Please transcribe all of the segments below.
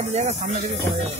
Short জায়গা সামনে থেকে করা যাবে।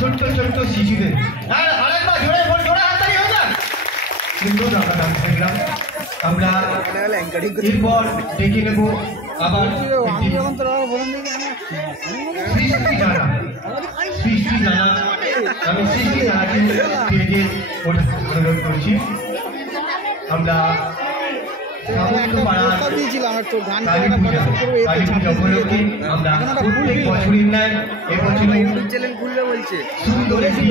ছোট্ট ছোট্ট শিশুদের আরেকবার জোরে জোরে হাততালি হয়ে যাক। সুন্দর আমরা ডান্স দেখলাম। আমরা এরপর ডেকে নেব আবার সৃষ্টি জানা আমি সৃষ্টি জানাকে স্টেজে অনুরোধ করছি। আমরা প্রত্যেক বছরের ন্যায় এবছর সুন্দর একটি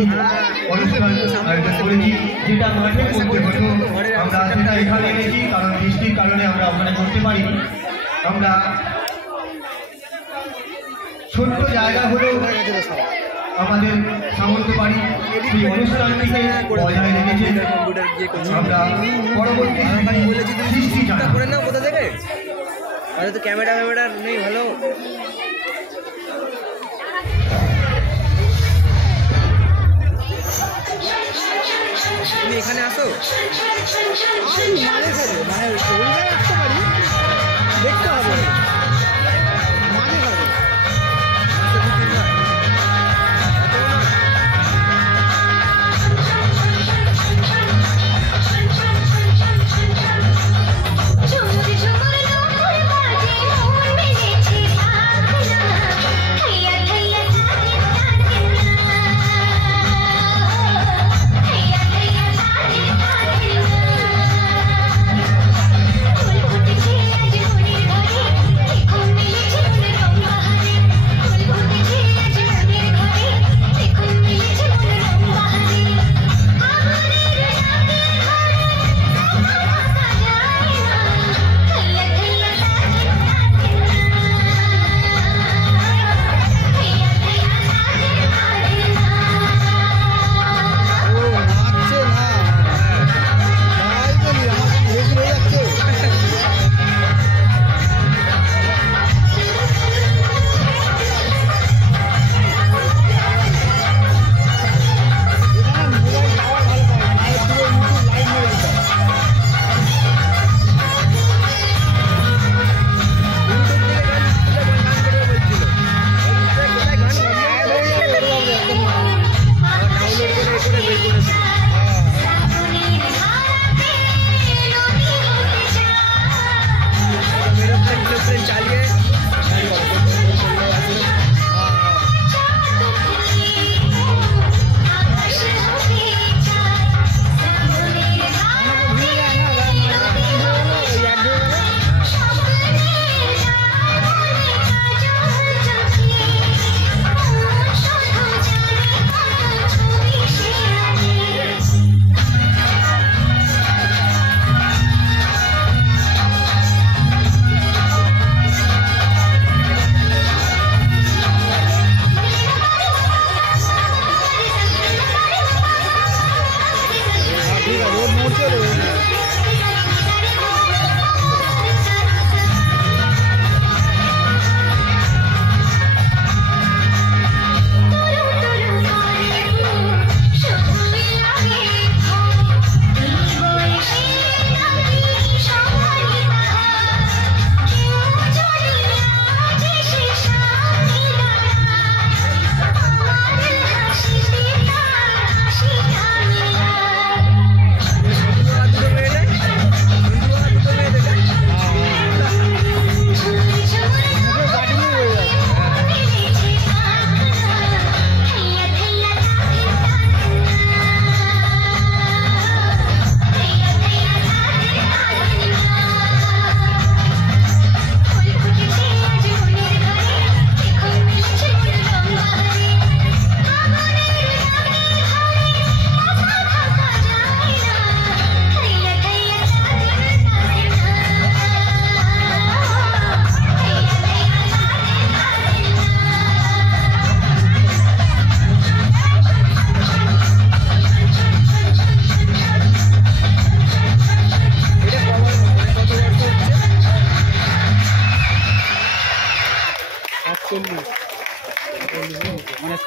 অনুষ্ঠান আয়োজন করেছি, যেটা মাঠে করতে হতো। আমরা সেটা এখানে এনেছি কারণ বৃষ্টির কারণে আমরা ওখানে করতে পারিনি। আমরা ছোট্ট জায়গা হলেও আমাদের সামন্তবাড়ি এই অনুষ্ঠানটিকে বজায় রেখেছে। আমরা পরবর্তী সৃষ্টি করে নাও কোথা থেকে, আরে তো ক্যামেরা নেই ভালো। তুমি এখানে আসো, মানে শরীরে আসতে পারি, দেখতে হবে মাঝে হবে।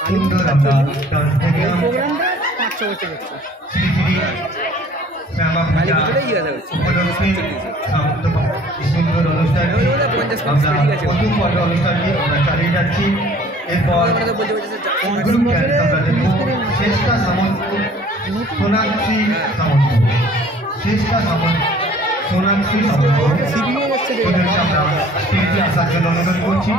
সুন্দর আমরা ডান্স দেখলাম। শ্যামা পূজা উপলক্ষে সুন্দর অনুষ্ঠানটি আমরা প্রথম পর্ব অনুষ্ঠানটি আমরা চালিয়ে যাচ্ছি। এরপর গ্রুপ ড্যান্স আমরা দেখব শ্রেষ্ঠা সামন্ত সোনাক্ষী সামন্ত, শ্রেষ্ঠা সামন্ত সোনাক্ষী সামন্ত ওদেরকে আমরা স্টেজে আসার জন্য অনুরোধ করছি।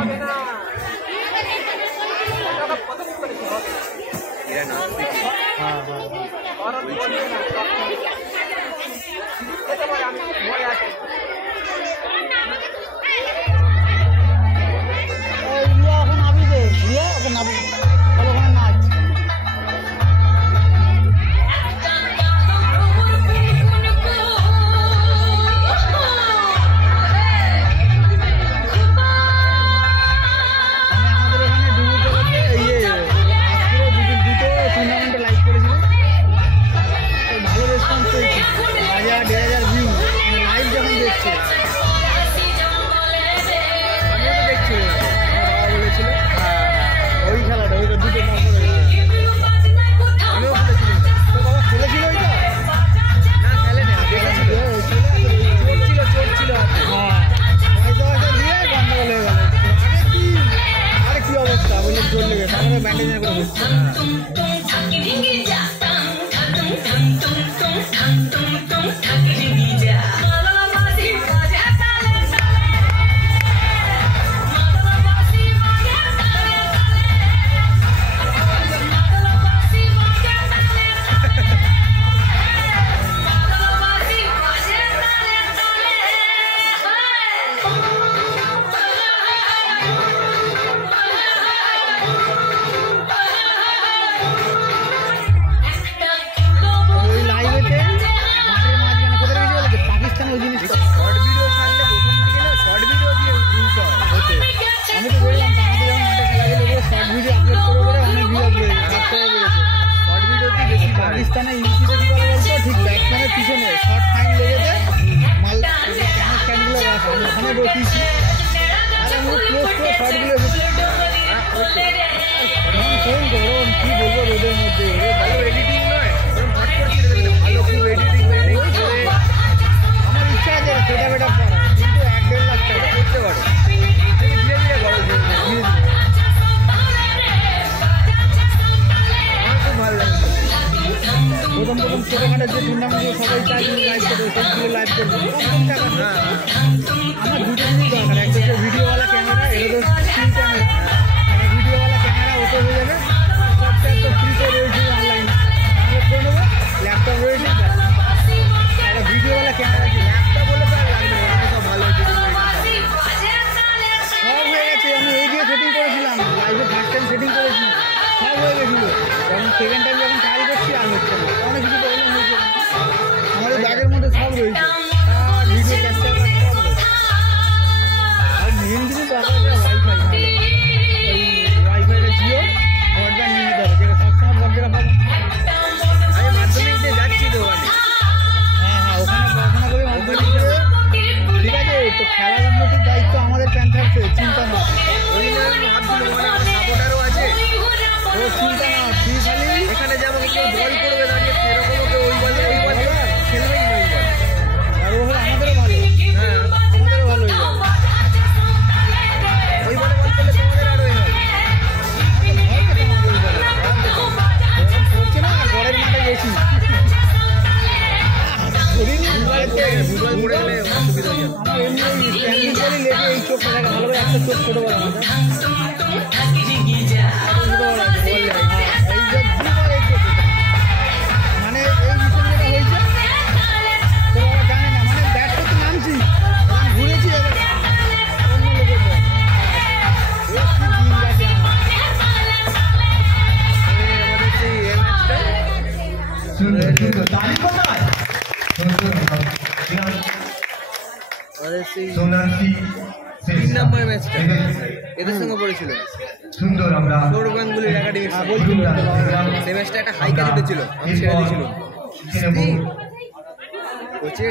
পাকিস্তানে ইউপিতে কি করে বলতো, ঠিক ব্যাটসম্যানের পিছনে শর্ট ফাইন লেগেছে, মাল স্ট্যান্ডগুলো ওখানে বসিয়েছি, আর আমি ক্লোজ করে শর্টগুলো এসেছি। গরম কি বলবো রোদের মধ্যে, ভালো এডিটিং নয়, ভালো খুব এডিটিং আমার ইচ্ছা আছে সেটা বেটা করা, কিন্তু 1-1.5 লাখ টাকা করতে পারো, ধীরে ধীরে করো, ধীরে ধীরে। আমার খুব ভালো লাগছে। প্রথম ছোটোখাটো যে টুর্নামেন্টগুলো সবাই চাই লাইভ করবো, সেগুলো লাইভ করবো, কম টাকা। আমার দুটো জিনিস দরকার, একটা হচ্ছে ভিডিওওয়ালা ক্যামেরা, এটা তো স্ক্রিন ক্যামেরা, মানে ভিডিওওয়ালা ক্যামেরা ওটা হয়ে যাবে, সবটা তো ফ্রিতে রয়েছে অনলাইনে, ডাউনলোড করে নেবো, ল্যাপটপ রয়েছে, একটা ভিডিওওয়ালা ক্যামেরা কি ল্যাপটপ বলে তো আর লাগবে না, সব ভালো সব হয়ে গেছে। আমি এই দিয়ে সেটিং করেছিলাম, লাইভে ফার্স্ট টাইম সেটিং করেছি, সব হয়ে গেছিলো, যখন সেকেন্ড টাইম যখন ট্রাই করছি আর হচ্ছে না, অনেক কিছু প্রবলেম হয়েছে, আমাদের ব্যাগের মধ্যে সব রয়েছে, আর ভিডিও ক্যাপচার আর মেন কিছু দরকার আছে ওয়াইফাই, ওই ওয়াইফাইটা জিও ব্রডব্যান্ড নিয়ে নিতে হবে, যেটা সবসময় সব জায়গা পাবো। আমি মাধ্যমিক দিয়ে যাচ্ছি তো ওখানে। হ্যাঁ, ওখানে পড়াশোনা করে মাধ্যমিক দিয়ে, ঠিক আছে, তো খেলার উন্নতির দায়িত্ব আমাদের প্যান্থার্সের, চিন্তা না, ওই জন্য আমি ভাবছিলাম ওখানে সাপোর্টারও আছে, ও চিন্তা না, তুই খালি এখানে যেমন কেউ বল করবে দাঁড়িয়ে সেরকমও কেউ ওই বল খেলবেই না, ওই বল। আর ও হলো আমাদেরও ভালো, হ্যাঁ, আমাদেরও ভালো হয়ে যাবে। ওই বলে বল করলে তোমাদের আরো এই হবে। পড়ছে না, ঘরের মাঠে গেছি, ফুটবল পড়ে গেলে অসুবিধা হয়ে যাবে। আমার এমনি স্ট্যান্ডিং বলই লেগে এই চোখটা দেখা ভালো করে, একটা চোখ ছোট বড় আমাদের মানে এই বিষয় যেটা হয়েছে তো ওরা জানে না, মানে ব্যাট করতে নামছি, ঘুরেছি, এবার অন্য লোকের বল, কি দিন গেছে আমার। আমাদের সেই এই ম্যাচটা আমাদের সেই 3 নম্বর ম্যাচটা এদের সঙ্গে পড়েছিল, সুন্দর আমরা সৌরভ গাঙ্গুলির একাডেমি, বলছিলাম সেই ম্যাচটা একটা হাই ক্যাচ উঠেছিল, আমি ছেড়ে দিয়েছিলাম কোচে।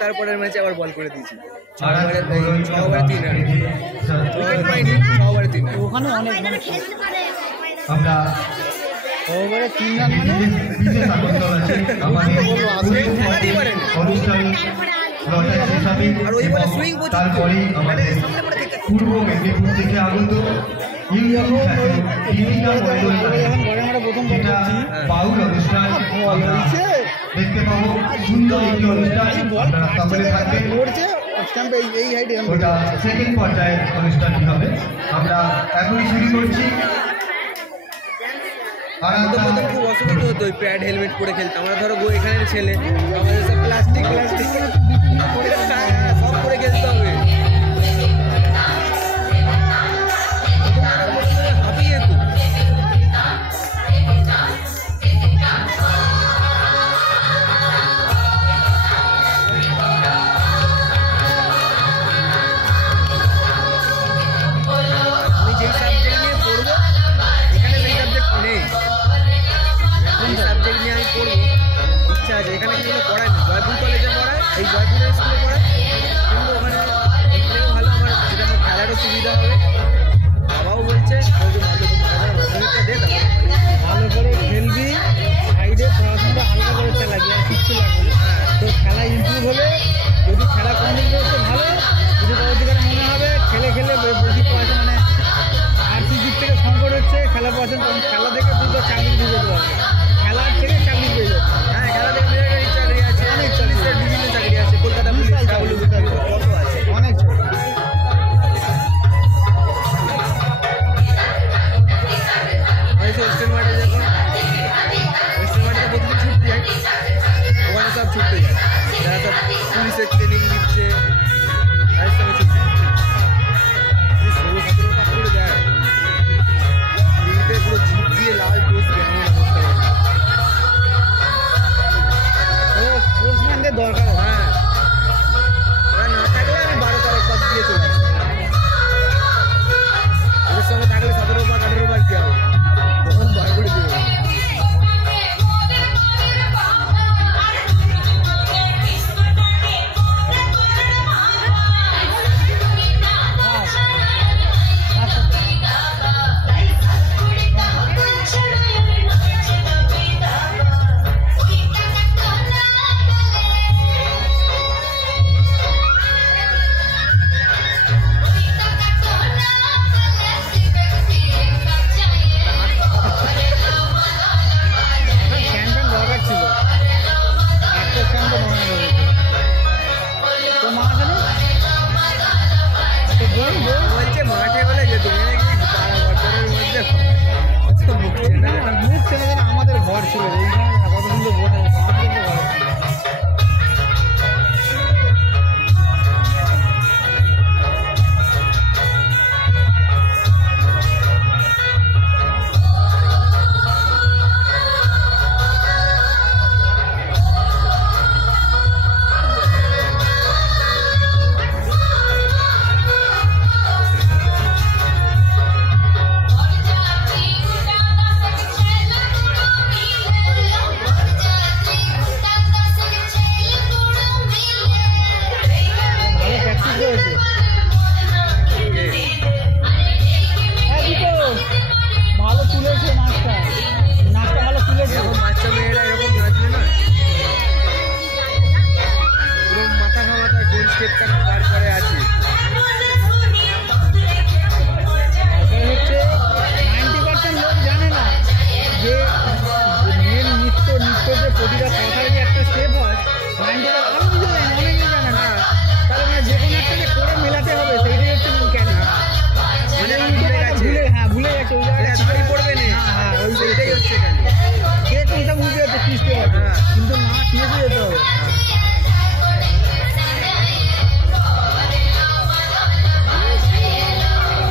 তারপরের ম্যাচে আবার বল করে দিয়েছি, 6 ওভারে 3 রান, উইকেট পাইনি, 6 ওভারে 3 রান। ওখানে অনেক মানে আমরা ওভারে 3 রান মানে বিশেষ আকর্ষণ আছে আমাদের খেলাতেই পারেনি। অনুষ্ঠান আর ওই বলে সুইং প্রচুর, তারপরে আমাদের সামনে পড়ে দেখতে পূর্ব মেদিনীপুর থেকে আগত যেটা বাউল অনুষ্ঠান আমরা দেখতে পাবো, সুন্দর একটি অনুষ্ঠান, আপনারা সকলে থাকবেন। ওটা সেকেন্ড পর্যায়ের অনুষ্ঠানটি হবে, আমরা এখনই শুরু করছি। আর তো আমরা প্রথম খুব অসুবিধা হতো ওই প্যাড হেলমেট পরে খেলতে, আমরা ধরো এখানের ছেলে, আমাদের সব প্লাস্টিক সব পরে খেলতে হবে, হাঁপিয়ে যেত। আমি যেই সাবজেক্ট নিয়ে পড়বো এখানে সেই সাবজেক্ট নেই, এই সাবজেক্ট নিয়ে আমি পড়বো ইচ্ছা আছে, এখানে কিন্তু পড়ায় না, জয়পুর কলেজে পড়ায়, এই জয়পুরের স্কুলে পড়ায়, কিন্তু ওখানে খেলা পছন্দ, কারণ খেলা থেকে তুই তো চাকরি দিয়ে যেতে পারবে, খেলার থেকে চাকরি পেয়ে যাবে। হ্যাঁ, খেলা থেকে মিলিটারি চাকরি আছে, অনেক চাকরি আছে। বিভিন্ন চাকরি আছে, কলকাতা পুলিশ, ডাবলু কত আছে। অনেক ওয়েস্টার্ন মাঠে যখন ওয়েস্টার্ন মাঠে প্রতিদিন ছুটতে যায়, ওখানে সব ছুটতে যায়, যারা সব পুলিশের ট্রেনিং দিচ্ছে তাদের সঙ্গে ছুটতে যায়। 16-17 পাস করে যায়, দিনতে পুরো জিপ দিয়ে লাল বসবে এমন অবস্থা হয়। স্পোর্টসম্যানদের দরকার আছে। হ্যাঁ, ওরা না থাকলে আমি 12-13 পাস দিয়ে চলে আসি। ওদের সঙ্গে থাকলে 17 পাস 18 পাস দেওয়া হবে, তখন বার করে দেবে। বলছে মাঠে বলে যে তুমি নাকি বছরের মধ্যে মুখ চেনে যেন আমাদের ঘর ছিল, এইখানে কত সুন্দর ভোট আছে, আমাদের তো ঘর আছে। ভালো তুলেছে নাচটা, নাচটা ভালো তুলেছে। এরকম বাচ্চা মেয়েরা এরকম নাচবে না, পুরো মাথা ঘামাতায় কোন স্টেপটা পার করে আছে। হচ্ছে 90% লোক জানে না যে মেন নৃত্যতে প্রতিটা কথার যে একটা স্টেপ হয়, 90% আমি নিজে জানি, অনেকেই জানে না। তাহলে মানে যে কোনো একটাকে করে মেলাতে হবে, সেইটাই হচ্ছে মূল কেন। মানে ভুলে গেছে, ভুলে গেছে ওই জায়গাটা ছড়ি পড়বে না। হ্যাঁ, ওই সেইটাই হচ্ছে কেন। সে তো এটা বুঝতে যাচ্ছে কি স্টেপ আছে, কিন্তু না কিনেতে যেতে হবে।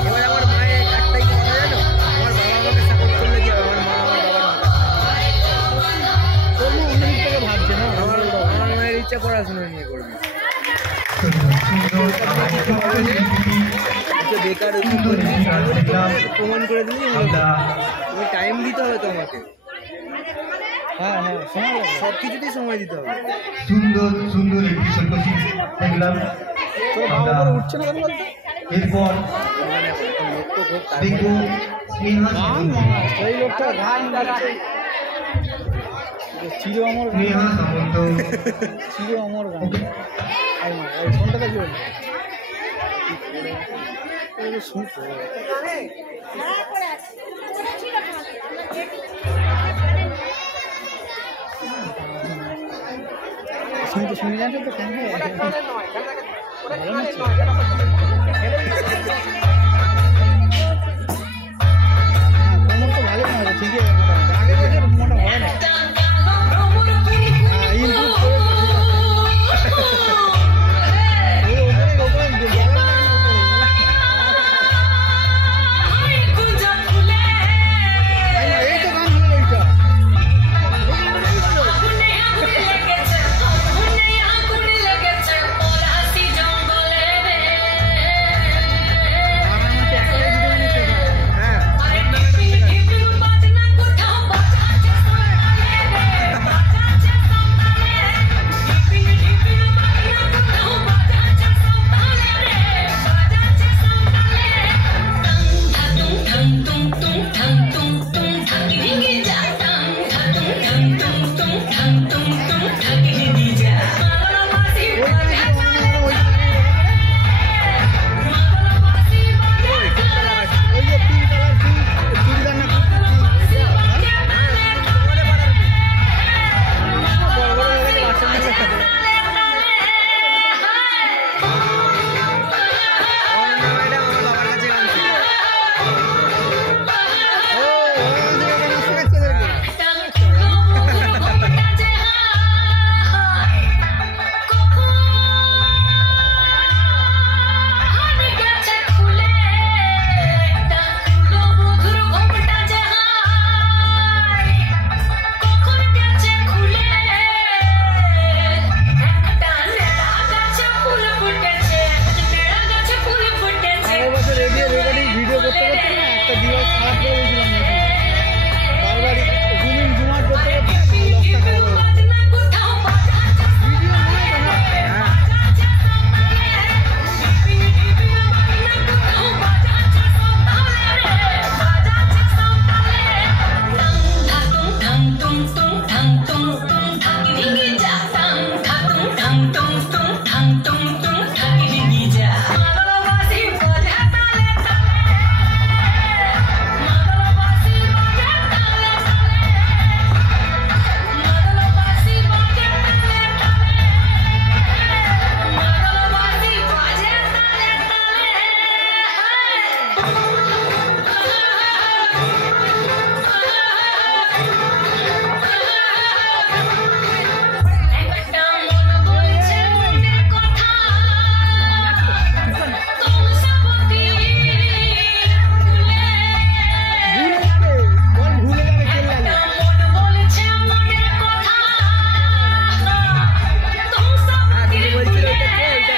এবার আমার মায়ের একটাই কথা জানো, আমার বাবা আমাকে সাপোর্ট করলে কি হবে, আমার মা আমার বাবার মাথা। তোর মা অন্য দিক থেকে ভাবছে না, আমার মায়ের ইচ্ছা পড়াশোনা নিয়ে করবে, বেকার প্রমাণ করে দিলি। তুমি টাইম দিতে হবে তোমাকে, হ্যাঁ হ্যাঁ সময় লাগে। সব কিছুতেই সময় দিতে হবে। সুন্দর সুন্দর একটি সন্ন্যাসী দেখলাম। তোর বাবা করে উঠছে না কেন বলতো? এরপর মানে এখন লোক তো খুব দেখবো স্নেহা গান না, সেই লোকটা গান গাচ্ছে। চির অমর গান, স্নেহা সামন্ত চির অমর গান। এই মা, এই ফোনটাকে কি বলবো? শুনছো শুনতে শুনে যাচ্ছে তো কেন ভালো নাচছে। কোমর তো ভালো না, ঠিকই আছে মোটামুটি। আগের বছর মোটা হয় না, ইমপ্রুভ এই তো গান হলো এইটা। কাজ করে দিয়েছিলাম বারবার জুম ইন জুম আউট করতে করতে লকটা খারাপ হয়ে গেছে। ভিডিও নয় তো না। হ্যাঁ ভুলে যাবে বল, ভুলে যাবে কেল্লালি। হ্যাঁ তুমি বলছিলে এটা কে এটা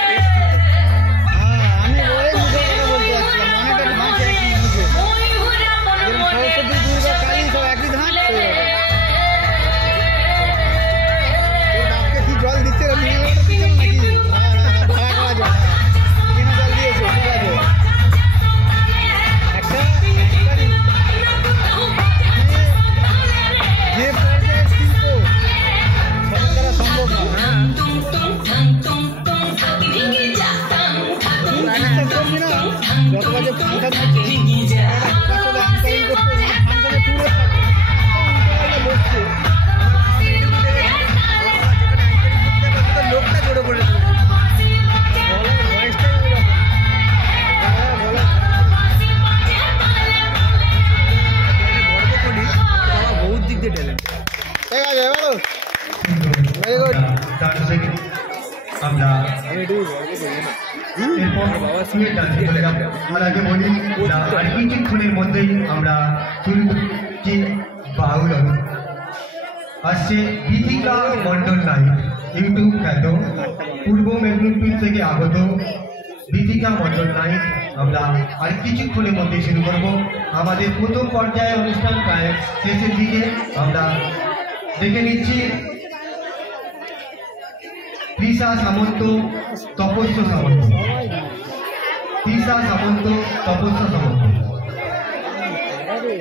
হ্যাঁ আমি ওই মুখের কথা বলতে যাচ্ছিলাম, অনেকটা ধাঁচ একই মুখে, যেরকম সরস্বতী দুর্গা কালী সব একই ধাঁচ। তোর বাপকে কি জল দিচ্ছে রে, মিনারেল ওয়াটার দিচ্ছে না নাকি? হ্যাঁ হ্যাঁ হ্যাঁ, ভাড়া করা জল, হ্যাঁ কিনে জল দিয়েছে, ঠিক আছে। একটা যে পর্যায়ের শিল্প সবার দ্বারা সম্ভব না। বিশ্বাস করবি না, যত বাজে ফাংশন হচ্ছে তার সাথে অ্যাঙ্কারিং করতে ফাংশনে টুরে থাকে বসছে, লোকটা জড়ো করে দিল। বলার ভয়েসটাই ওই রকম। বলার গর্ব করি বাবা বহুত দিক দিয়ে ট্যালেন্ট। ঠিক আছে বলো, ভেরি গুড। আমরা আমি এটুকু গর্ব করি না। এরপর শুয়ে ডান্স করে যাব। আর আগে বলি না, আর কিছুক্ষণের মধ্যেই আমরা শুরু করছি বাউল অনুষ্ঠান। আসছে গীতিকা মন্ডল নাইট, ইউটিউব খ্যাত পূর্ব মেদিনীপুর থেকে আগত গীতিকা মন্ডল নাইট আমরা আর কিছুক্ষণের মধ্যে শুরু করব। আমাদের প্রথম পর্যায়ে অনুষ্ঠান প্রায় শেষের দিকে। আমরা দেখে নিচ্ছি তৃষা সামন্ত, তপস্য সামন্ত, তৃষা সামন্ত, তপস্য সামন্ত। আরে